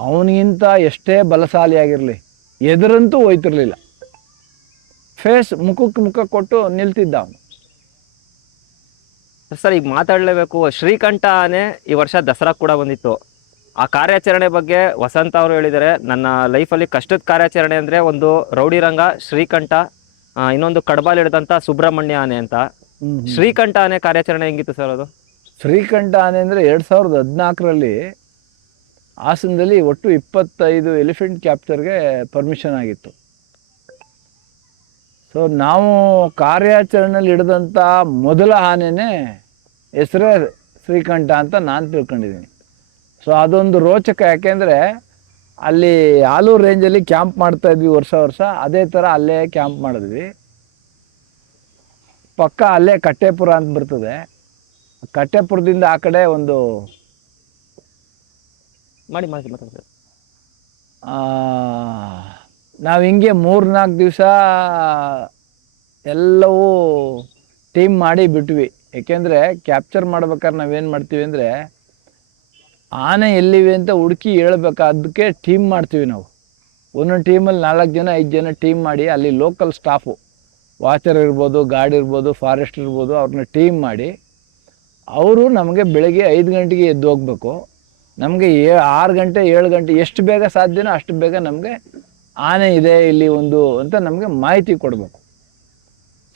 ಅವನಿಗಿಂತ ಎಷ್ಟೇ ಬಲಶಾಲಿಯಾಗಿರಲಿ ಎದುರಂತೂ ಹೋಯ್ತಿರ್ಲಿಲ್ಲ. ಫೇಸ್ ಮುಖಕ್ಕೆ ಮುಖ ಕೊಟ್ಟು ನಿಲ್ತಿದ್ದ ಅವನು. ಸರ್ ಈಗ ಮಾತಾಡಲೇಬೇಕು, ಶ್ರೀಕಂಠ ಆನೆ ಈ ವರ್ಷ ದಸರಾ ಕೂಡ ಬಂದಿತ್ತು. ಆ ಕಾರ್ಯಾಚರಣೆ ಬಗ್ಗೆ ವಸಂತ ಅವರು ಹೇಳಿದ್ದಾರೆ. ನನ್ನ ಲೈಫಲ್ಲಿ ಕಷ್ಟದ ಕಾರ್ಯಾಚರಣೆ ಅಂದರೆ ಒಂದು ರೌಡಿ ರಂಗ, ಶ್ರೀಕಂಠ, ಇನ್ನೊಂದು ಕಡ್ಬಾಲ್ ಹಿಡಿದಂಥ ಸುಬ್ರಹ್ಮಣ್ಯ ಆನೆ ಅಂತ. ಶ್ರೀಕಂಠ ಆನೆ ಕಾರ್ಯಾಚರಣೆ ಹೆಂಗಿತ್ತು ಸರ್ ಅದು? ಶ್ರೀಕಂಠ ಆನೆ ಅಂದರೆ 2014ರಲ್ಲಿ ಹಾಸನದಲ್ಲಿ ಒಟ್ಟು 25 ಎಲಿಫೆಂಟ್ ಕ್ಯಾಪ್ಚರ್ಗೆ ಪರ್ಮಿಷನ್ ಆಗಿತ್ತು. ಸೊ ನಾವು ಕಾರ್ಯಾಚರಣೆಯಲ್ಲಿ ಹಿಡಿದಂಥ ಮೊದಲ ಆನೆನೇ ಹೆಸರೇ ಶ್ರೀಕಂಠ ಅಂತ ನಾನು ತಿಳ್ಕೊಂಡಿದ್ದೀನಿ. ಸೊ ಅದೊಂದು ರೋಚಕ, ಯಾಕೆಂದರೆ ಅಲ್ಲಿ ಆಲೂರು ರೇಂಜಲ್ಲಿ ಕ್ಯಾಂಪ್ ಮಾಡ್ತಾಯಿದ್ವಿ ವರ್ಷ. ಅದೇ ಥರ ಅಲ್ಲೇ ಕ್ಯಾಂಪ್ ಮಾಡಿದ್ವಿ. ಪಕ್ಕ ಅಲ್ಲೇ ಕಟ್ಟೆಪುರ ಅಂತ ಬರ್ತದೆ. ಕಟ್ಟೆಪುರದಿಂದ ಆ ಕಡೆ ಒಂದು ಮಾತಾಡ್ತಾರೆ. ನಾವು ಹಿಂಗೆ 3-4 ದಿವಸ ಎಲ್ಲವೂ ಟೀಮ್ ಮಾಡಿ ಬಿಟ್ವಿ. ಏಕೆಂದರೆ ಕ್ಯಾಪ್ಚರ್ ಮಾಡ್ಬೇಕಾದ್ರೆ ನಾವೇನು ಮಾಡ್ತೀವಿ ಅಂದರೆ ಆನೆ ಎಲ್ಲಿವೆ ಅಂತ ಹುಡುಕಿ ಹೇಳ್ಬೇಕು. ಅದಕ್ಕೆ ಟೀಮ್ ಮಾಡ್ತೀವಿ ನಾವು. ಒಂದೊಂದು ಟೀಮಲ್ಲಿ 4 ಜನ 5 ಜನ ಟೀಮ್ ಮಾಡಿ ಅಲ್ಲಿ ಲೋಕಲ್ ಸ್ಟಾಫು, ವಾಚರ್ ಇರ್ಬೋದು, ಗಾರ್ಡ್ ಇರ್ಬೋದು, ಫಾರೆಸ್ಟ್ ಇರ್ಬೋದು, ಅವ್ರನ್ನ ಟೀಮ್ ಮಾಡಿ ಅವರು ನಮಗೆ ಬೆಳಗ್ಗೆ 5 ಗಂಟೆಗೆ ಎದ್ದು ಹೋಗ್ಬೇಕು. ನಮಗೆ 6 ಗಂಟೆ 7 ಗಂಟೆ ಎಷ್ಟು ಬೇಗ ಸಾಧ್ಯನೋ ಅಷ್ಟು ಬೇಗ ನಮಗೆ ಆನೆ ಇದೆ ಇಲ್ಲಿ ಒಂದು ಅಂತ ನಮಗೆ ಮಾಹಿತಿ ಕೊಡಬೇಕು.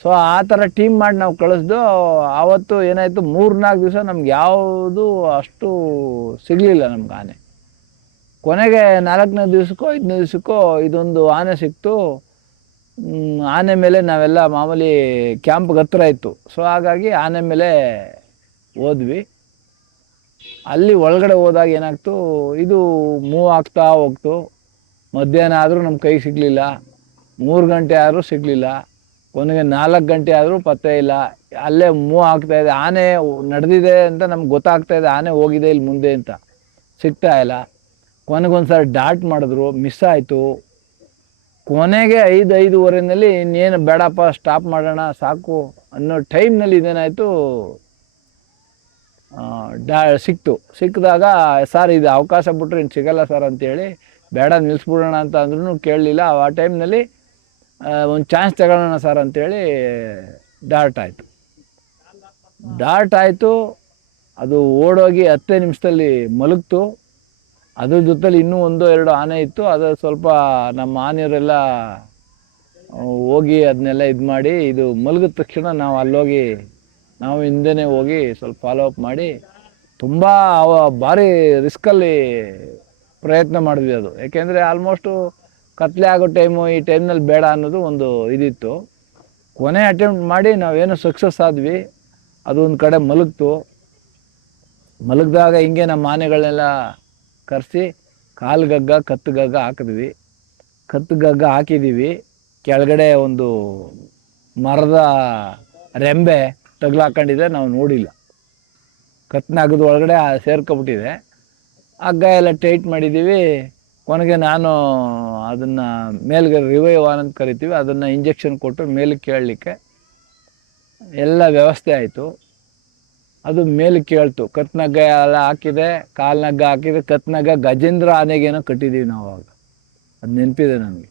ಸೊ ಆ ಥರ ಟೀಮ್ ಮಾಡಿ ನಾವು ಕಳಿಸ್ದು. ಆವತ್ತು ಏನಾಯಿತು, 3-4 ದಿವಸ ನಮ್ಗೆ ಯಾವುದು ಅಷ್ಟು ಸಿಗಲಿಲ್ಲ ನಮ್ಗೆ ಆನೆ. ಕೊನೆಗೆ 4ನೇ ದಿವಸಕ್ಕೋ 5ನೇ ದಿವಸಕ್ಕೋ ಇದೊಂದು ಆನೆ ಸಿಕ್ತು. ಆನೆ ಮೇಲೆ ನಾವೆಲ್ಲ ಮಾಮೂಲಿ ಕ್ಯಾಂಪ್ಗೆ ಹತ್ರ ಇತ್ತು. ಸೊ ಹಾಗಾಗಿ ಆನೆ ಮೇಲೆ ಹೋದ್ವಿ. ಅಲ್ಲಿ ಒಳಗಡೆ ಹೋದಾಗ ಏನಾಗ್ತು, ಇದು ಮೂವ್ ಆಗ್ತಾ ಹೋಗ್ತು. ಮಧ್ಯಾಹ್ನ ಆದರೂ ನಮ್ಮ ಕೈಗೆ ಸಿಗಲಿಲ್ಲ, 3 ಗಂಟೆ ಆದರೂ ಸಿಗಲಿಲ್ಲ, ಕೊನೆಗೆ 4 ಗಂಟೆ ಆದರೂ ಪತ್ತೆ ಇಲ್ಲ. ಅಲ್ಲೇ ಮೂವ್ ಆಗ್ತಾಯಿದೆ. ಆನೆ ನಡೆದಿದೆ ಅಂತ ನಮ್ಗೆ ಗೊತ್ತಾಗ್ತಾಯಿದೆ, ಆನೆ ಹೋಗಿದೆ ಇಲ್ಲಿ ಮುಂದೆ ಅಂತ. ಸಿಗ್ತಾ ಇಲ್ಲ. ಕೊನೆಗೊಂದು ಸಾರಿ ಡಾಟ್ ಮಾಡಿದ್ರು, ಮಿಸ್ ಆಯಿತು. ಕೊನೆಗೆ 5-5:30ನಲ್ಲಿ ಇನ್ನೇನು ಬೇಡಪ್ಪ ಸ್ಟಾಪ್ ಮಾಡೋಣ ಸಾಕು ಅನ್ನೋ ಟೈಮ್ನಲ್ಲಿ ಇದೇನಾಯಿತು, ಸಿಕ್ಕಿದಾಗ ಸರ್ ಇದು ಅವಕಾಶ ಬಿಟ್ಟರೆ ಇನ್ನು ಸಿಗಲ್ಲ ಸರ್ ಅಂತೇಳಿ ಬೇಡ ನಿಲ್ಲಿಸ್ಬಿಡೋಣ ಅಂತ ಅಂದ್ರೂ ಕೇಳಲಿಲ್ಲ. ಆ ಟೈಮ್ನಲ್ಲಿ ಒಂದು ಚಾನ್ಸ್ ತಗೊಳ್ಳೋಣ ಸರ್ ಅಂತೇಳಿ ಡಾರ್ಟ್ ಆಯಿತು. ಅದು ಓಡೋಗಿ 10 ನಿಮಿಷದಲ್ಲಿ ಮಲಗ್ತು. ಅದ್ರ ಜೊತೆಲಿ ಇನ್ನೂ 1-2 ಆನೆ ಇತ್ತು. ಅದು ಸ್ವಲ್ಪ ನಮ್ಮ ಆನೆಯವರೆಲ್ಲ ಹೋಗಿ ಅದನ್ನೆಲ್ಲ ಇದು ಮಾಡಿ, ಇದು ಮಲಗಿದ ತಕ್ಷಣ ನಾವು ಅಲ್ಲೋಗಿ ನಾವು ಹಿಂದೆನೇ ಹೋಗಿ ಸ್ವಲ್ಪ ಫಾಲೋ ಅಪ್ ಮಾಡಿ ತುಂಬ ಭಾರಿ ರಿಸ್ಕಲ್ಲಿ ಪ್ರಯತ್ನ ಮಾಡಿದ್ವಿ ಅದು. ಯಾಕೆಂದರೆ ಆಲ್ಮೋಸ್ಟು ಕತ್ಲೆ ಆಗೋ ಟೈಮು, ಈ ಟೈಮ್ನಲ್ಲಿ ಬೇಡ ಅನ್ನೋದು ಒಂದು ಇದಿತ್ತು. ಕೊನೆ ಅಟೆಂಪ್ಟ್ ಮಾಡಿ ನಾವೇನು ಸಕ್ಸಸ್ ಆದ್ವಿ. ಅದು ಒಂದು ಕಡೆ ಮಲಗಿದಾಗ ಹಿಂಗೆ ನಮ್ಮ ಆನೆಗಳನ್ನೆಲ್ಲ ಕರೆಸಿ ಕಾಲ್ಗಗ್ಗ ಕತ್ತುಗಗ್ಗ ಹಾಕಿದ್ವಿ. ಕತ್ತುಗಗ್ಗ ಹಾಕಿದ್ದೀವಿ. ಕೆಳಗಡೆ ಒಂದು ಮರದ ರೆಂಬೆ ತಗ್ಲಾಕೊಂಡಿದೆ, ನಾವು ನೋಡಿಲ್ಲ. ಕತ್ನಾಗದ ಒಳಗಡೆ ಸೇರ್ಕೊಬಿಟ್ಟಿದೆ. ಹಗ್ಗ ಎಲ್ಲ ಟೈಟ್ ಮಾಡಿದ್ದೀವಿ. ಕೊನೆಗೆ ನಾನು ಅದನ್ನು ಮೇಲ್ಗೆ ರಿವೈವ್ ಅಂತ ಕರಿತೀವಿ, ಅದನ್ನು ಇಂಜೆಕ್ಷನ್ ಕೊಟ್ಟು ಮೇಲಕ್ಕೆ ಕೇಳಲಿಕ್ಕೆ ಎಲ್ಲ ವ್ಯವಸ್ಥೆ ಆಯಿತು. ಅದು ಮೇಲಕ್ಕೆ ಕೇಳ್ತು. ಕತ್ನಗ್ಗ ಎಲ್ಲ ಹಾಕಿದೆ, ಕಾಲ್ನಗ್ಗ ಹಾಕಿದೆ. ಕತ್ನಗ್ಗ ಗಜೇಂದ್ರ ಆನೆಗೇನೋ ಕಟ್ಟಿದ್ದೀವಿ ನಾವು ಆವಾಗ, ಅದು ನೆನಪಿದೆ ನನಗೆ.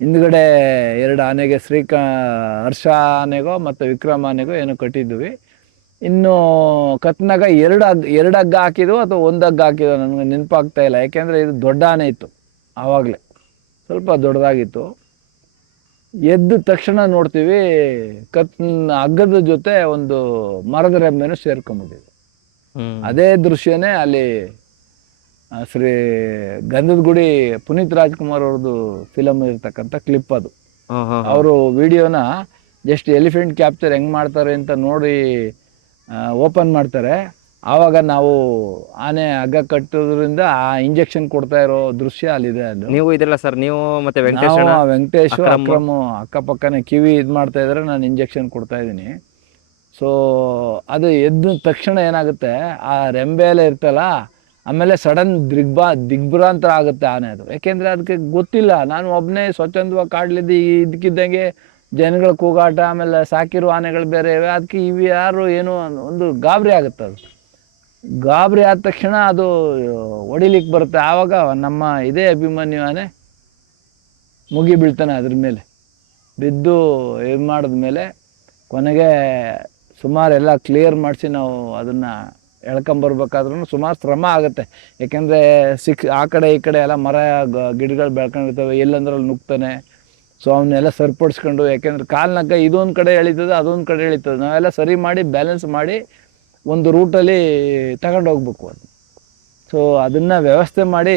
ಹಿಂದ್ಗಡೆ 2 ಆನೆಗೆ ಹರ್ಷ ಆನೆಗೋ ಮತ್ತು ವಿಕ್ರಮ ಆನೆಗೋ ಏನೋ ಕಟ್ಟಿದ್ವಿ. ಇನ್ನು ಕತ್ನಾಗ 2 ಹಗ್ಗ ಹಾಕಿದ್ವು ಅಥವಾ 1 ಹಗ್ಗ ಹಾಕಿದ್ವು ನನಗೆ ನೆನಪಾಗ್ತಾ ಇಲ್ಲ. ಯಾಕೆಂದರೆ ಇದು ದೊಡ್ಡ ಆನೆ ಇತ್ತು ಆವಾಗಲೇ, ಸ್ವಲ್ಪ ದೊಡ್ಡದಾಗಿತ್ತು. ಎದ್ದ ತಕ್ಷಣ ನೋಡ್ತೀವಿ ಹಗ್ಗದ ಜೊತೆ ಒಂದು ಮರದ ರೆಂಬೆನೂ ಸೇರ್ಕೊಂಬಿಟ್ಟಿದೆ. ಅದೇ ದೃಶ್ಯನೇ ಅಲ್ಲಿ ಶ್ರೀ ಗಂಧದ ಗುಡಿ ಪುನೀತ್ ರಾಜ್ಕುಮಾರ್ ಅವ್ರದ್ದು ಫಿಲಮ್ ಇರ್ತಕ್ಕಂಥ ಕ್ಲಿಪ್ ಅದು. ಅವರು ವಿಡಿಯೋನ ಜಸ್ಟ್ ಎಲಿಫೆಂಟ್ ಕ್ಯಾಪ್ಚರ್ ಹೆಂಗೆ ಮಾಡ್ತಾರೆ ಅಂತ ನೋಡಿ ಓಪನ್ ಮಾಡ್ತಾರೆ. ಆವಾಗ ನಾವು ಆನೆ ಹಗ್ಗ ಕಟ್ಟೋದ್ರಿಂದ ಆ ಇಂಜೆಕ್ಷನ್ ಕೊಡ್ತಾ ಇರೋ ದೃಶ್ಯ ಅಲ್ಲಿದೆ. ಅದು ನೀವು ಇದಿಲ್ಲ ಸರ್, ನೀವು ಮತ್ತೆ ವೆಂಕಟೇಶ್ ಅಕ್ರಮ್ ಅಕ್ಕಪಕ್ಕನೆ ಕಿವಿ ಇದು ಮಾಡ್ತಾ ಇದ್ರೆ ನಾನು ಇಂಜೆಕ್ಷನ್ ಕೊಡ್ತಾ ಇದ್ದೀನಿ. ಸೊ ಅದು ಎದ್ದ ತಕ್ಷಣ ಏನಾಗುತ್ತೆ, ಆ ರೆಂಬೆ ಎಲ್ಲ ಇರ್ತಲ್ಲ, ಆಮೇಲೆ ಸಡನ್ ದಿಗ್ಭ್ರಾಂತರ ಆಗುತ್ತೆ ಆನೆ ಅದು. ಯಾಕೆಂದರೆ ಅದಕ್ಕೆ ಗೊತ್ತಿಲ್ಲ, ನಾನು ಒಬ್ಬನೇ ಸ್ವಚ್ಛಂದವಾಗಿ ಕಾಡ್ಲಿದ್ದು ಇದಕ್ಕಿದ್ದಂಗೆ ಜನಗಳ ಕೂಗಾಟ, ಆಮೇಲೆ ಸಾಕಿರೋ ಆನೆಗಳು ಬೇರೆ ಇವೆ, ಅದಕ್ಕೆ ಇವು ಯಾರು ಏನು ಒಂದು ಗಾಬರಿ ಆಗುತ್ತೆ ಅದು. ಗಾಬರಿ ಆದ ತಕ್ಷಣ ಅದು ಹೊಡಿಲಿಕ್ಕೆ ಬರುತ್ತೆ. ಆವಾಗ ನಮ್ಮ ಇದೇ ಅಭಿಮನ್ಯು ಆನೆ ಮುಗಿ ಬೀಳ್ತಾನೆ ಅದ್ರ ಮೇಲೆ. ಬಿದ್ದು ಇದು ಮಾಡಿದ್ಮೇಲೆ ಕೊನೆಗೆ ಸುಮಾರು ಎಲ್ಲ ಕ್ಲಿಯರ್ ಮಾಡಿಸಿ ನಾವು ಅದನ್ನು ಎಳ್ಕೊಂಬರ್ಬೇಕಾದ್ರೂ ಸುಮಾರು ಶ್ರಮ ಆಗುತ್ತೆ. ಯಾಕೆಂದರೆ ಆ ಕಡೆ ಈ ಕಡೆ ಎಲ್ಲ ಮರ ಗಿಡಗಳು ಬೆಳ್ಕೊಂಡಿರ್ತವೆ, ಎಲ್ಲಂದ್ರೆ ಅಲ್ಲಿ ನುಗ್ತಾನೆ. ಸೊ ಅವನ್ನೆಲ್ಲ ಸರಿಪಡಿಸ್ಕೊಂಡು, ಯಾಕೆಂದ್ರೆ ಕಾಲ್ನಗ್ಗ ಇದೊಂದು ಕಡೆ ಎಳೀತದೆ ಅದೊಂದು ಕಡೆ ಎಳೀತದೆ, ನಾವೆಲ್ಲ ಸರಿ ಮಾಡಿ ಬ್ಯಾಲೆನ್ಸ್ ಮಾಡಿ ಒಂದು ರೂಟಲ್ಲಿ ತಗೊಂಡು ಹೋಗ್ಬೇಕು ಅದು. ಸೊ ಅದನ್ನು ವ್ಯವಸ್ಥೆ ಮಾಡಿ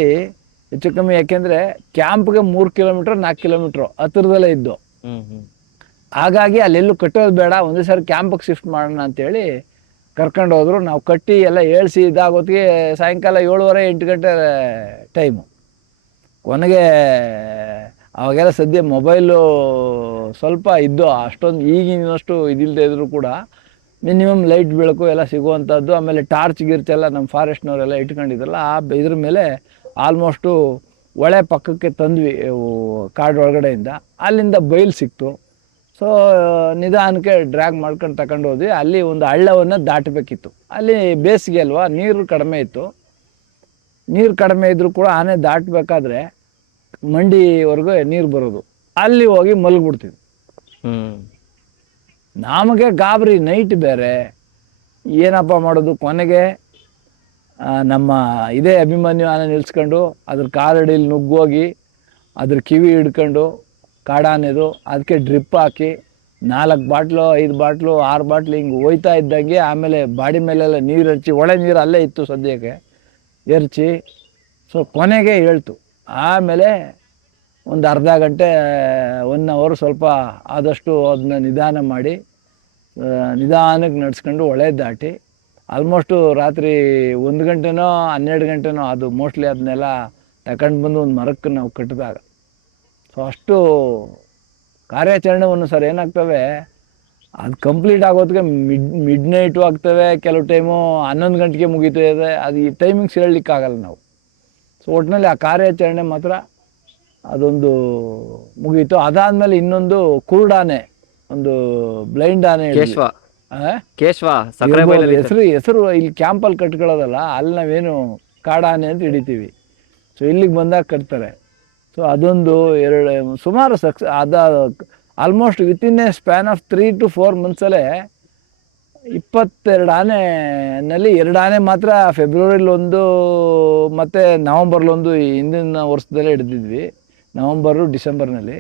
ಹೆಚ್ಚು ಕಮ್ಮಿ, ಯಾಕೆಂದರೆ ಕ್ಯಾಂಪ್ಗೆ 3 ಕಿಲೋಮೀಟ್ರ್ 4 ಕಿಲೋಮೀಟ್ರು ಹತ್ತಿರದಲ್ಲೇ ಇದ್ದು. ಹಾಗಾಗಿ ಅಲ್ಲೆಲ್ಲೂ ಕಟ್ಟೋದು ಬೇಡ, ಒಂದೇ ಸಾರಿ ಕ್ಯಾಂಪಿಗೆ ಶಿಫ್ಟ್ ಮಾಡೋಣ ಅಂತೇಳಿ ಕರ್ಕೊಂಡು ಹೋದ್ರು. ನಾವು ಕಟ್ಟಿ ಎಲ್ಲ ಏಳಿಸಿ ಇದಾಗೋತ್ತಿಗೆ ಸಾಯಂಕಾಲ 7:30-8 ಗಂಟೆ ಟೈಮು. ಕೊನೆಗೆ ಅವಾಗೆಲ್ಲ ಸದ್ಯ ಮೊಬೈಲು ಸ್ವಲ್ಪ ಇದ್ದು, ಅಷ್ಟೊಂದು ಈಗಿನಷ್ಟು ಇದಿಲ್ಲದೆ ಇದ್ರೂ ಕೂಡ ಮಿನಿಮಮ್ ಲೈಟ್ ಬೆಳಕು ಎಲ್ಲ ಸಿಗುವಂಥದ್ದು. ಆಮೇಲೆ ಟಾರ್ಚ್ ಗಿರ್ಚೆಲ್ಲ ನಮ್ಮ ಫಾರೆಸ್ಟ್ನವರೆಲ್ಲ ಇಟ್ಕೊಂಡಿದ್ರಲ್ಲ, ಇದ್ರ ಮೇಲೆ ಆಲ್ಮೋಸ್ಟು ಹೊಳೆ ಪಕ್ಕಕ್ಕೆ ತಂದ್ವಿ ಕಾಡು ಒಳಗಡೆಯಿಂದ. ಅಲ್ಲಿಂದ ಬೈಲು ಸಿಕ್ತು. ಸೊ ನಿಧಾನಕ್ಕೆ ಡ್ರ್ಯಾಗ್ ಮಾಡ್ಕೊಂಡು ತಗೊಂಡು ಹೋದ್ವಿ. ಅಲ್ಲಿ ಒಂದು ಹಳ್ಳವನ್ನು ದಾಟಬೇಕಿತ್ತು. ಅಲ್ಲಿ ಬೇಸಿಗೆ ಅಲ್ವಾ, ನೀರು ಕಡಿಮೆ ಇತ್ತು. ನೀರು ಕಡಿಮೆ ಇದ್ದರೂ ಕೂಡ ಆನೆ ದಾಟಬೇಕಾದ್ರೆ ಮಂಡಿವರೆಗೂ ನೀರು ಬರೋದು. ಅಲ್ಲಿ ಹೋಗಿ ಮಲಗ್ಬಿಡ್ತೀವಿ. ನಮಗೆ ಗಾಬರಿ, ನೈಟ್ ಬೇರೆ, ಏನಪ್ಪ ಮಾಡೋದು. ಕೊನೆಗೆ ನಮ್ಮ ಇದೇ ಅಭಿಮನ್ಯು ಆನೆ ನಿಲ್ಸ್ಕೊಂಡು ಅದ್ರ ಕಾಲಡಿಲಿ ನುಗ್ಗೋಗಿ ಅದ್ರ ಕಿವಿ ಹಿಡ್ಕೊಂಡು ಕಾಡಾನೆದು ಅದಕ್ಕೆ ಡ್ರಿಪ್ ಹಾಕಿ 4 ಬಾಟ್ಲು 5 ಬಾಟ್ಲು 6 ಬಾಟ್ಲು ಹಿಂಗೆ ಹೋಯ್ತಾ ಇದ್ದಂಗೆ, ಆಮೇಲೆ ಬಾಡಿ ಮೇಲೆಲ್ಲ ನೀರು ಎರಚಿ, ಒಳ್ಳೆ ನೀರು ಅಲ್ಲೇ ಇತ್ತು ಸದ್ಯಕ್ಕೆ, ಎರಚಿ. ಸೊ ಕೊನೆಗೆ ಹೇಳ್ತು. ಆಮೇಲೆ ಒಂದು ಅರ್ಧ ಗಂಟೆ 1 ಅವರ್ ಸ್ವಲ್ಪ ಆದಷ್ಟು ಅದನ್ನ ನಿಧಾನ ಮಾಡಿ ನಿಧಾನಕ್ಕೆ ನಡ್ಸ್ಕೊಂಡು ಹೊಳೆ ದಾಟಿ ಆಲ್ಮೋಸ್ಟು ರಾತ್ರಿ 1 ಗಂಟೆನೋ 12 ಗಂಟೆನೋ ಅದು ಮೋಸ್ಟ್ಲಿ ಅದನ್ನೆಲ್ಲ ತಗೊಂಡು ಬಂದು ಒಂದು ಮರಕ್ಕೆ ನಾವು ಕಟ್ಟಿದಾಗ. ಸೊ ಅಷ್ಟು ಕಾರ್ಯಾಚರಣೆ ಸರ್ ಏನಾಗ್ತವೆ, ಅದು ಕಂಪ್ಲೀಟ್ ಆಗೋದಕ್ಕೆ ಮಿಡ್ ನೈಟು ಆಗ್ತವೆ, ಕೆಲವು ಟೈಮು 11 ಗಂಟೆಗೆ ಮುಗೀತದೆ. ಅದು ಈ ಟೈಮಿಂಗ್ಸ್ ಹೇಳಲಿಕ್ಕಾಗಲ್ಲ ನಾವು. ಸೊ ಒಟ್ಟಿನಲ್ಲಿ ಆ ಕಾರ್ಯಾಚರಣೆ ಮಾತ್ರ ಅದೊಂದು ಮುಗೀತು. ಅದಾದಮೇಲೆ ಇನ್ನೊಂದು ಕುರುಡಾನೆ, ಒಂದು ಬ್ಲೈಂಡ್ ಆನೆ, ಹೆಸರು ಇಲ್ಲಿ ಕ್ಯಾಂಪಲ್ಲಿ ಕಟ್ಕೊಳ್ಳೋದಲ್ಲ, ಅಲ್ಲಿ ನಾವೇನು ಕಾಡಾನೆ ಅಂತ ಹಿಡಿತೀವಿ. ಸೊ ಇಲ್ಲಿಗೆ ಬಂದಾಗ ಕಟ್ತಾರೆ. ಸೊ ಅದೊಂದು ಸುಮಾರು almost within A span of 3 to 4 ಮಂತ್ಸಲ್ಲೇ 22 ಆನೆಯಲ್ಲಿ 2 ಆನೆ ಮಾತ್ರ ಫೆಬ್ರವರಿಲೊಂದು ಮತ್ತು ನವಂಬರ್ಲೊಂದು ಹಿಂದಿನ ವರ್ಷದಲ್ಲೇ ಹಿಡಿದಿದ್ವಿ, ನವಂಬರು ಡಿಸೆಂಬರ್ನಲ್ಲಿ.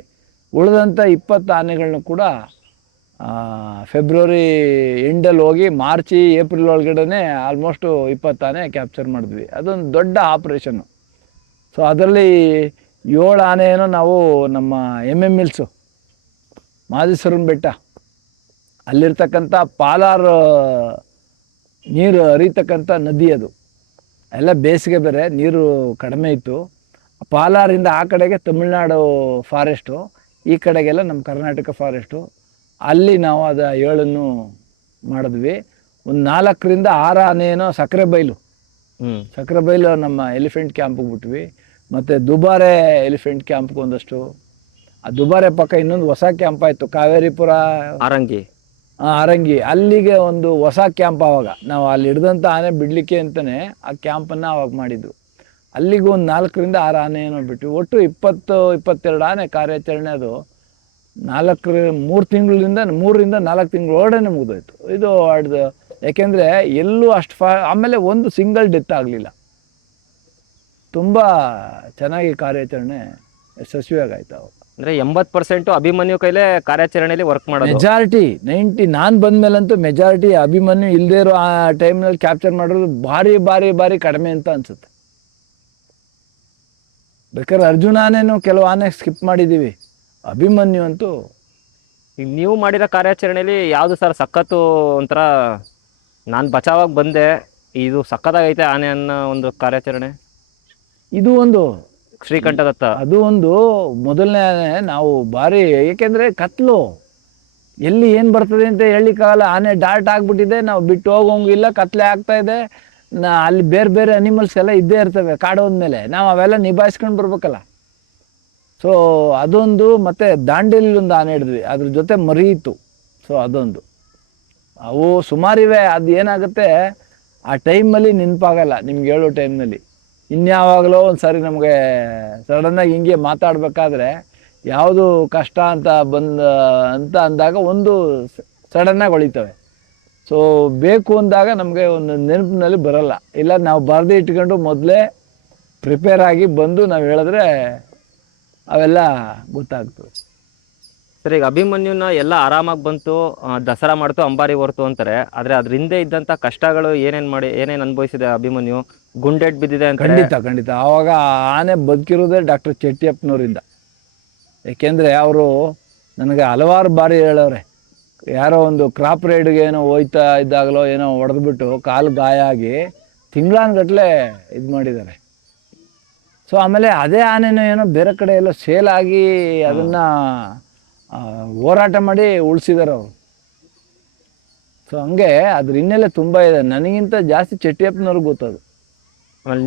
ಉಳಿದಂಥ 20 ಆನೆಗಳನ್ನ ಕೂಡ ಫೆಬ್ರವರಿ ಎಂಡಲ್ಲಿ ಹೋಗಿ ಮಾರ್ಚ್ ಏಪ್ರಿಲ್ ಒಳಗಡೆ ಆಲ್ಮೋಸ್ಟು 20 ಆನೆ ಕ್ಯಾಪ್ಚರ್ ಮಾಡಿದ್ವಿ. ಅದೊಂದು ದೊಡ್ಡ ಆಪ್ರೇಷನ್ನು. ಸೊ ಅದರಲ್ಲಿ 7 ಆನೆ ಏನೋ ನಾವು ನಮ್ಮ MMLs ಮಾದೇಶ್ವರನ ಬೆಟ್ಟ ಅಲ್ಲಿರ್ತಕ್ಕಂಥ ಪಾಲಾರ್ ನೀರು ಹರಿತಕ್ಕಂಥ ನದಿ, ಅದು ಎಲ್ಲ ಬೇಸಿಗೆ ಬೇರೆ, ನೀರು ಕಡಿಮೆ ಇತ್ತು. ಪಾಲಾರಿಂದ ಆ ಕಡೆಗೆ ತಮಿಳ್ನಾಡು ಫಾರೆಸ್ಟು, ಈ ಕಡೆಗೆಲ್ಲ ನಮ್ಮ ಕರ್ನಾಟಕ ಫಾರೆಸ್ಟು. ಅಲ್ಲಿ ನಾವು ಅದು 7 ಮಾಡಿದ್ವಿ. ಒಂದು 4 to 6 ಆನೆ ಏನೋ ಸಕ್ಕರೆ ಬೈಲು ನಮ್ಮ ಎಲಿಫೆಂಟ್ ಕ್ಯಾಂಪಿಗೆ ಬಿಟ್ವಿ. ಮತ್ತು ದುಬಾರೆ ಎಲಿಫೆಂಟ್ ಕ್ಯಾಂಪ್ಗೆ ಒಂದಷ್ಟು. ಆ ದುಬಾರೆ ಪಕ್ಕ ಇನ್ನೊಂದು ಹೊಸ ಕ್ಯಾಂಪ್ ಆಯಿತು, ಕಾವೇರಿಪುರ ಆರಂಗಿ, ಅಲ್ಲಿಗೆ ಒಂದು ಹೊಸ ಕ್ಯಾಂಪ್. ಆವಾಗ ನಾವು ಅಲ್ಲಿ ಹಿಡ್ದಂಥ ಆನೆ ಬಿಡಲಿಕ್ಕೆ ಅಂತಲೇ ಆ ಕ್ಯಾಂಪನ್ನು ಆವಾಗ ಮಾಡಿದ್ದು. ಅಲ್ಲಿಗೂ ಒಂದು 4 to 6 ಆನೆ ಏನೋ ಬಿಟ್ವಿ. ಒಟ್ಟು 20-22 ಆನೆ ಕಾರ್ಯಾಚರಣೆ. ಅದು 3 ತಿಂಗಳಿಂದ 3 to 4 ತಿಂಗಳು ಒಳಗಡೆ ಮುಗಿದೋಯ್ತು. ಇದು ಯಾಕೆಂದರೆ ಎಲ್ಲೂ ಅಷ್ಟು ಆಮೇಲೆ ಒಂದು ಸಿಂಗಲ್ ಡೆತ್ ಆಗಲಿಲ್ಲ. ತುಂಬ ಚೆನ್ನಾಗಿ ಕಾರ್ಯಾಚರಣೆ ಯಶಸ್ವಿಯಾಗಾಯ್ತು ಅವಾಗ. ಅಂದರೆ 80% ಅಭಿಮನ್ಯು ಕೈಲೇ ಕಾರ್ಯಾಚರಣೆಯಲ್ಲಿ ವರ್ಕ್ ಮಾಡೋದು. ಮೆಜಾರಿಟಿ 90, ನಾನು ಬಂದಮೇಲಂತೂ ಮೆಜಾರಿಟಿ ಅಭಿಮನ್ಯು ಇಲ್ಲದೇ ಇರೋ ಆ ಟೈಮ್ನಲ್ಲಿ ಕ್ಯಾಪ್ಚರ್ ಮಾಡೋದು ಭಾರಿ ಕಡಿಮೆ ಅಂತ ಅನಿಸುತ್ತೆ. ಬೇಕಾದ್ರೆ ಅರ್ಜುನ ಆನೆನೂ ಕೆಲವು ಆನೆ ಸ್ಕಿಪ್ ಮಾಡಿದ್ದೀವಿ, ಅಭಿಮನ್ಯು ಅಂತೂ. ಈಗ ನೀವು ಮಾಡಿರೋ ಕಾರ್ಯಾಚರಣೆಯಲ್ಲಿ ಯಾವುದು ಸರ್ ಸಖತ್ತು? ಒಂಥರ ನಾನು ಬಚಾವಾಗಿ ಬಂದೆ, ಇದು ಸಖತ್ತಾಗೈತೆ ಆನೆ ಅನ್ನೋ ಒಂದು ಕಾರ್ಯಾಚರಣೆ? ಇದು ಒಂದು ಶ್ರೀಕಂಠದತ್ತ, ಅದು ಒಂದು ಮೊದಲನೇ ಆನೆ. ನಾವು ಭಾರಿ, ಏಕೆಂದರೆ ಕತ್ಲು ಎಲ್ಲಿ ಏನು ಬರ್ತದೆ ಅಂತ ಹೇಳಲಿಕ್ಕಾಗಲ್ಲ. ಆನೆ ಡಾರ್ಟ್ ಆಗಿಬಿಟ್ಟಿದೆ, ನಾವು ಬಿಟ್ಟು ಹೋಗೋಂಗಿಲ್ಲ, ಕತ್ಲೆ ಆಗ್ತಾ ಇದೆ. ಅಲ್ಲಿ ಬೇರೆ ಅನಿಮಲ್ಸ್ ಎಲ್ಲ ಇದ್ದೇ ಇರ್ತವೆ ಕಾಡೋದ್ಮೇಲೆ, ನಾವು ಅವೆಲ್ಲ ನಿಭಾಯಿಸ್ಕೊಂಡು ಬರ್ಬೇಕಲ್ಲ. ಸೊ ಅದೊಂದು. ಮತ್ತು ದಾಂಡೇಲಿ ಒಂದು ಆನೆ ಹಿಡಿದ್ವಿ, ಅದ್ರ ಜೊತೆ ಮರಿ ಇತ್ತು. ಸೊ ಅದೊಂದು, ಅವು ಸುಮಾರಿವೆ. ಅದು ಏನಾಗುತ್ತೆ, ಆ ಟೈಮಲ್ಲಿ ನೆನಪಾಗಲ್ಲ ನಿಮ್ಗೆ ಹೇಳೋ ಟೈಮ್ನಲ್ಲಿ. ಇನ್ಯಾವಾಗಲೋ ಒಂದು ಸಾರಿ ನಮಗೆ ಸಡನ್ನಾಗಿ ಹಿಂಗೆ ಮಾತಾಡಬೇಕಾದ್ರೆ ಯಾವುದು ಕಷ್ಟ ಅಂತ ಅಂದಾಗ ಒಂದು ಸಡನ್ನಾಗಿ ಹೊಳಿತವೆ. ಸೊ ಬೇಕು ಅಂದಾಗ ನಮಗೆ ಒಂದು ನೆನಪಿನಲ್ಲಿ ಬರಲ್ಲ. ಇಲ್ಲ ನಾವು ಬರೆದು ಇಟ್ಕೊಂಡು ಮೊದಲೇ ಪ್ರಿಪೇರ್ ಆಗಿ ಬಂದು ನಾವು ಹೇಳಿದ್ರೆ ಅವೆಲ್ಲ ಗೊತ್ತಾಗ್ತದೆ. ಸರ್, ಈಗ ಅಭಿಮನ್ಯುನ ಎಲ್ಲ ಆರಾಮಾಗಿ ಬಂತು, ದಸರಾ ಮಾಡ್ತು, ಅಂಬಾರಿ ಹೊರ್ತು ಅಂತಾರೆ. ಆದರೆ ಅದ್ರ ಹಿಂದೆ ಇದ್ದಂಥ ಕಷ್ಟಗಳು ಏನೇನು ಅನುಭವಿಸಿದೆ ಅಭಿಮನ್ಯು? ಗುಂಡೆಟ್ ಬಿದ್ದಿದೆ ಅಂತ. ಖಂಡಿತ ಆವಾಗ ಆನೆ ಬದುಕಿರೋದೇ ಡಾಕ್ಟರ್ ಚೆಟ್ಟಿಯಪ್ಪನವರಿಂದ. ಏಕೆಂದರೆ ಅವರು ನನಗೆ ಹಲವಾರು ಬಾರಿ ಹೇಳವ್ರೆ, ಯಾರೋ ಒಂದು ಕ್ರಾಪ್ ರೈಡ್ಗೆ ಏನೋ ಹೋಯ್ತಾ ಇದ್ದಾಗಲೋ ಏನೋ ಹೊಡೆದ್ಬಿಟ್ಟು ಕಾಲು ಗಾಯ ಆಗಿ ತಿಂಗಳಾನ್ಗಟ್ಲೆ ಇದು ಮಾಡಿದ್ದಾರೆ. ಸೊ ಆಮೇಲೆ ಅದೇ ಆನೆನೂ ಏನೋ ಬೇರೆ ಕಡೆ ಎಲ್ಲ ಸೇಲ್ ಆಗಿ ಅದನ್ನು ಹೋರಾಟ ಮಾಡಿ ಉಳಿಸಿದ್ದಾರೆ ಅವರು. ಸೊ ಹಂಗೆ ಅದ್ರ ಹಿನ್ನೆಲೆ ತುಂಬ ಇದೆ. ನನಗಿಂತ ಜಾಸ್ತಿ ಚೆಟ್ಟಿಯಪ್ಪನವ್ರಿಗೆ ಗೊತ್ತದು. ಆಮೇಲೆ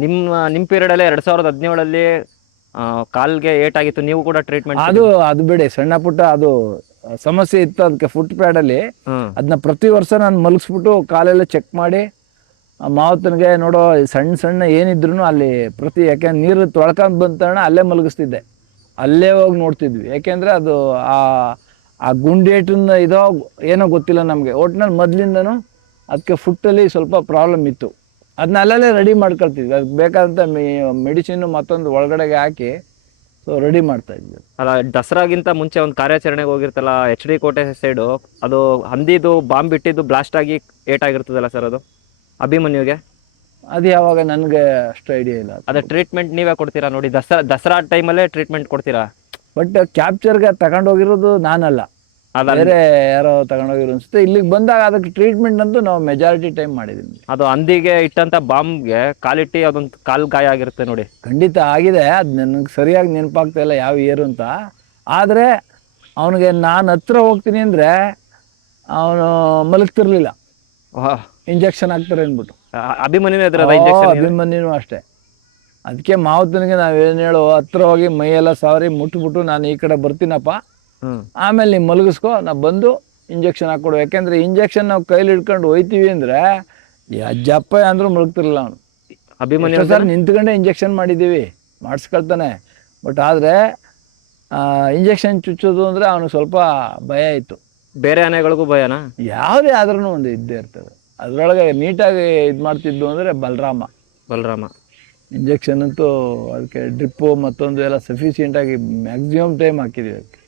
ನಿಮ್ಮ ಪೀರಿಯಡಲ್ಲೇ 2017 ಕಾಲ್ಗೆ ಏಟಾಗಿತ್ತು, ನೀವು ಕೂಡ ಟ್ರೀಟ್ಮೆಂಟ್? ಅದು ಬೇಡ, ಸಣ್ಣ ಪುಟ್ಟ ಅದು ಸಮಸ್ಯೆ ಇತ್ತು. ಅದಕ್ಕೆ ಫುಟ್ ಪ್ಯಾಡಲ್ಲಿ ಅದನ್ನ ಪ್ರತಿ ವರ್ಷ ನಾನು ಮಲಗಿಸ್ಬಿಟ್ಟು ಕಾಲೆಲ್ಲ ಚೆಕ್ ಮಾಡಿ ಮಾವತನಿಗೆ ನೋಡೋ ಸಣ್ಣ ಏನಿದ್ರು ಅಲ್ಲಿ ಯಾಕೆಂದ್ರೆ ನೀರು ತೊಳ್ಕೊಂಡು ಬಂದ ತಕ್ಷಣ ಅಲ್ಲೇ ಮಲಗಿಸ್ತಿದ್ದೆ, ಅಲ್ಲೇ ಹೋಗಿ ನೋಡ್ತಿದ್ವಿ. ಯಾಕೆಂದರೆ ಅದು ಆ ಗುಂಡೇಟನ್ನ ಇದೋ ಏನೋ ಗೊತ್ತಿಲ್ಲ ನಮಗೆ. ಒಟ್ಟಿನಲ್ಲಿ ಮೊದಲಿಂದನೂ ಅದಕ್ಕೆ ಫುಟ್ಟಲ್ಲಿ ಸ್ವಲ್ಪ ಪ್ರಾಬ್ಲಮ್ ಇತ್ತು. ಅದನ್ನ ಅಲ್ಲೇ ರೆಡಿ ಮಾಡ್ಕೊಳ್ತಿದ್ವಿ. ಅದಕ್ಕೆ ಬೇಕಾದಂಥ ಮೆಡಿಸಿನ್ನು ಮತ್ತೊಂದು ಒಳಗಡೆಗೆ ಹಾಕಿ ಸೊ ರೆಡಿ ಮಾಡ್ತಾಯಿದ್ವಿ. ಅಲ್ಲ, ದಸರಾಗಿಂತ ಮುಂಚೆ ಒಂದು ಕಾರ್ಯಾಚರಣೆಗೆ ಹೋಗಿರ್ತಲ್ಲ HD ಕೋಟೆ ಸೈಡು, ಅದು ಹಂದಿದು ಬಾಂಬ್ ಬಿಟ್ಟಿದ್ದು ಬ್ಲಾಸ್ಟ್ ಆಗಿ ಏಟಾಗಿರ್ತದಲ್ಲ ಸರ್, ಅದು ಅಭಿಮನ್ಯುಗೆ? ಅದು ಯಾವಾಗ ನನಗೆ ಅಷ್ಟು ಐಡಿಯಾ ಇಲ್ಲ. ಅದೇ ಟ್ರೀಟ್ಮೆಂಟ್ ನೀವೇ ಕೊಡ್ತೀರಾ ನೋಡಿ? ದಸರಾ ಟೈಮಲ್ಲೇ ಟ್ರೀಟ್ಮೆಂಟ್ ಕೊಡ್ತೀರಾ? ಬಟ್ ಕ್ಯಾಪ್ಚರ್ಗೆ ತಗೊಂಡೋಗಿರೋದು ನಾನಲ್ಲ, ಬೇರೆ ಯಾರೋ ತಗೊಂಡೋಗಿರೋ ಅನ್ಸುತ್ತೆ. ಇಲ್ಲಿಗೆ ಬಂದಾಗ ಅದಕ್ಕೆ ಟ್ರೀಟ್ಮೆಂಟ್ ಅಂತೂ ನಾವು ಮೆಜಾರಿಟಿ ಟೈಮ್ ಮಾಡಿದ್ದೀವಿ. ಅದು ಹಂದಿಗೆ ಇಟ್ಟಂತ ಬಾಂಬ್ಗೆ ಕಾಲಿಟ್ಟು ಅದೊಂದು ಕಾಲು ಗಾಯ ಆಗಿರುತ್ತೆ ನೋಡಿ. ಖಂಡಿತ ಆಗಿದೆ. ಅದು ನನಗೆ ಸರಿಯಾಗಿ ನೆನಪಾಗ್ತಾ ಇಲ್ಲ ಯಾವ ಇಯರ್ ಅಂತ. ಆದರೆ ಅವನಿಗೆ ನಾನು ಹತ್ರ ಹೋಗ್ತೀನಿ ಅಂದರೆ ಅವನು ಮಲಗ್ತಿರ್ಲಿಲ್ಲ, ಇಂಜೆಕ್ಷನ್ ಹಾಕ್ತಾರೆ ಅಂದ್ಬಿಟ್ಟು. ಅಭಿಮನ್ಯೂ ಅಷ್ಟೇ. ಅದಕ್ಕೆ ಮಾವತನಿಗೆ ನಾವೇನು ಹೇಳೋ ಹತ್ರ ಹೋಗಿ ಮೈಯೆಲ್ಲ ಸಾರಿ ಮುಟ್ಬಿಟ್ಟು ನಾನು ಈ ಕಡೆ ಬರ್ತೀನಪ್ಪ, ಆಮೇಲೆ ನೀವು ಮಲಗಿಸ್ಕೊ, ನಾವು ಬಂದು ಇಂಜೆಕ್ಷನ್ ಹಾಕ್ಕೊಡು. ಯಾಕೆಂದರೆ ಇಂಜೆಕ್ಷನ್ ನಾವು ಕೈಲಿ ಹಿಡ್ಕೊಂಡು ಹೋಯ್ತೀವಿ ಅಂದರೆ ಅಜ್ಜಪ್ಪ ಅಂದರೂ ಮಲಗ್ತಿರಲಿಲ್ಲ ಅವನು. ಅಭಿಮನ್ಯು ಸರ್ ನಿಂತ್ಕೊಂಡೆ ಇಂಜೆಕ್ಷನ್ ಮಾಡಿದ್ದೀವಿ, ಮಾಡಿಸ್ಕೊಳ್ತಾನೆ. ಬಟ್ ಆದರೆ ಇಂಜೆಕ್ಷನ್ ಚುಚ್ಚೋದು ಅಂದರೆ ಅವನು ಸ್ವಲ್ಪ ಭಯ ಇತ್ತು. ಬೇರೆ ಆನೆಗಳಿಗೂ ಭಯನಾ? ಯಾವುದೇ ಆದ್ರೂ ಒಂದು ಇದ್ದೇ ಇರ್ತದೆ. ಅದರೊಳಗೆ ನೀಟಾಗಿ ಇದು ಮಾಡ್ತಿದ್ದು ಅಂದರೆ ಬಲರಾಮ ಇಂಜೆಕ್ಷನ್ ಅಂತೂ ಅದಕ್ಕೆ ಡ್ರಿಪ್ಪು ಮತ್ತೊಂದು ಎಲ್ಲ ಸಫಿಷಿಯೆಂಟಾಗಿ ಮ್ಯಾಕ್ಸಿಮಮ್ ಟೈಮ್ ಹಾಕಿದ್ದೀವಿ ಅದಕ್ಕೆ.